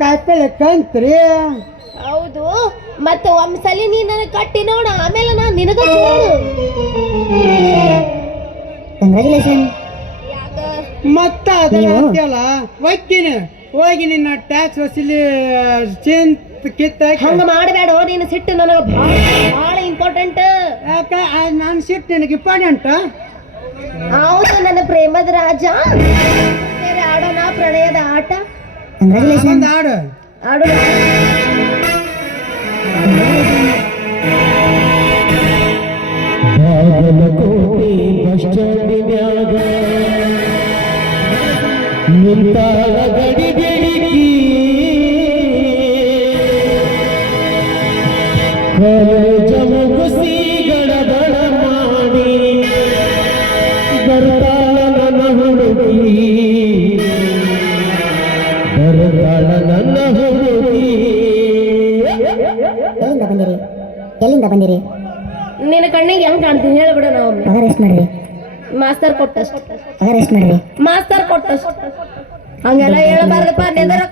ಕಾಯಿಪಲ್ಲೆ ಕಂತ್ರಿ. ಹೌದು, ಮತ್ತೆ ಒಂದ್ಸಲಿ ನೀ ನನಗೆ ಕಟ್ಟಿ ನೋಡ, ಆಮೇಲೆ ನಾನು ನಿನಗ ನೋಡು. ಕಂಗ್ರಾಚುಲೇಷನ್. ಮತ್ತ ಅದಲ್ಲ ಒಕ್ಕಿನ ಹೋಗಿ ನಿನ್ನ ಟ್ಯಾಕ್ಸ್ ವಸೂಲಿ ಚಿಂತ ಕಿತ್ತ. ಹಂಗ ಮಾಡಬೇಡ, ನೀನು ಸಿಟ್ಟು ನನಗೆ ಬಹಳ ಇಂಪಾರ್ಟೆಂಟ್. ಯಾಕ ನಾನು ಸಿಟ್ಟು ನಿನಗೆ ಇಂಪಾರ್ಟೆಂಟ್? ಹೌದು, ನನ್ನ ಪ್ರೇಮದ ರಾಜ. ಬೇರೆ ಆಡೋಣ ಪ್ರಣಯದ ಆಟ. ಕಂಗ್ರಾಚುಲೇಷನ್. ಆಡು ಆಡೋಣ. ಬಾಗಲಕೋಟೆ ಬಸ್ ಸ್ಟ್ಯಾಂಡಿನ್ಯಾಗ ನಿಂತಾಳ ಗಡಿ ಬೆಳಿಗಿ, ಕಾಲೇಜ ಮುಗಿಸಿ ಗಡಬಡ ಮಾಡಿ ಬರ್ತಾಳ ನನ್ನ ಹುಡುಗಿ, ಬರ್ತಾಳ ನನ್ನ ಹುಡುಗಿ. ಎಲ್ಲಿಂದ ಬಂದಿರಿ? ನಿನ್ನ ಕಣ್ಣಿಗೆ ಹೆಂಗ್ ಕಾಣ್ತೀನಿ ಹೇಳ್ಬಿಡ. ನಾವು ರೆಸ್ಟ್ ಮಾಡ್ರಿ. ಮಾಸ್ತರ್ ಕೊಟ್ಟಷ್ಟು. ರೆಸ್ಟ್ ಮಾಡ್ರಿ. ಮಾಸ್ತರ್ ಕೊಟ್ಟಷ್ಟು ಹಂಗೆಲ್ಲ ಹೇಳಬಾರ್ದಪ್ಪ. ನೆದರ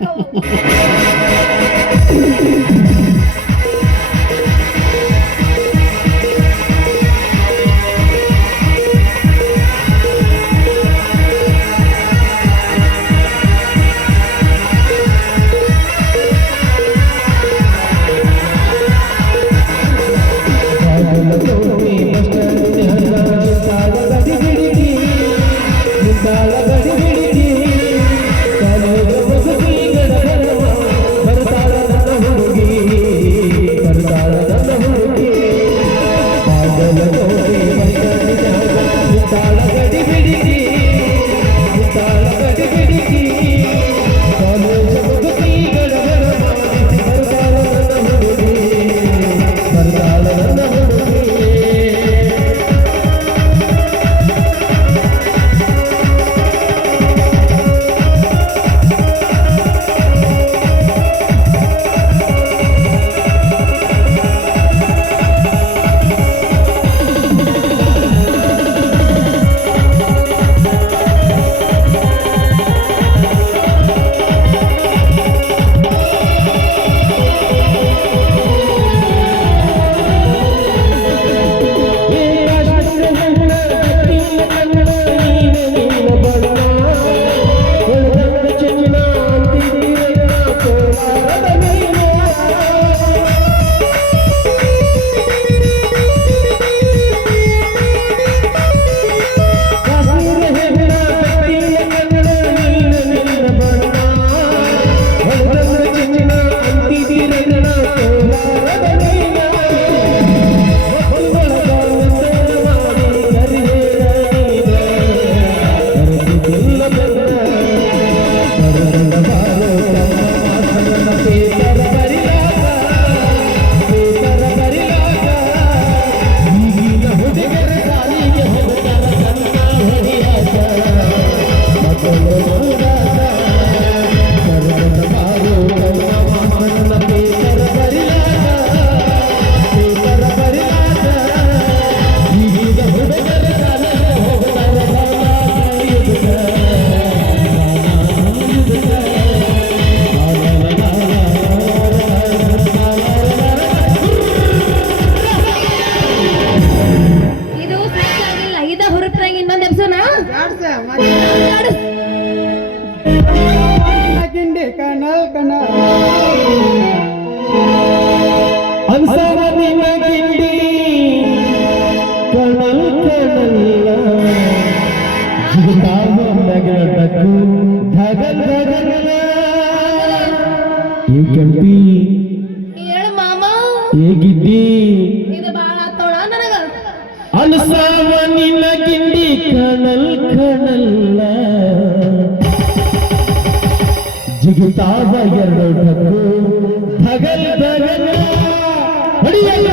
ಹೇಳು ಮಾಮ. ಹೇಗಿದ್ದಿ? ಇದು ಬಾಳ ಆತೋಳ ನನಗ. ಅಲಸಾವ ನಿನ್ನ ಗಿಂಡಿ ಕಣಲ್ ಕಣಲ್ಲ, ಜಿಗಿತಾವ ಎರಡು ಢಕ್ಕು ಧಗಲ್ ಧಗಲ್ ಹೊಡಿಯಲ್ಲ.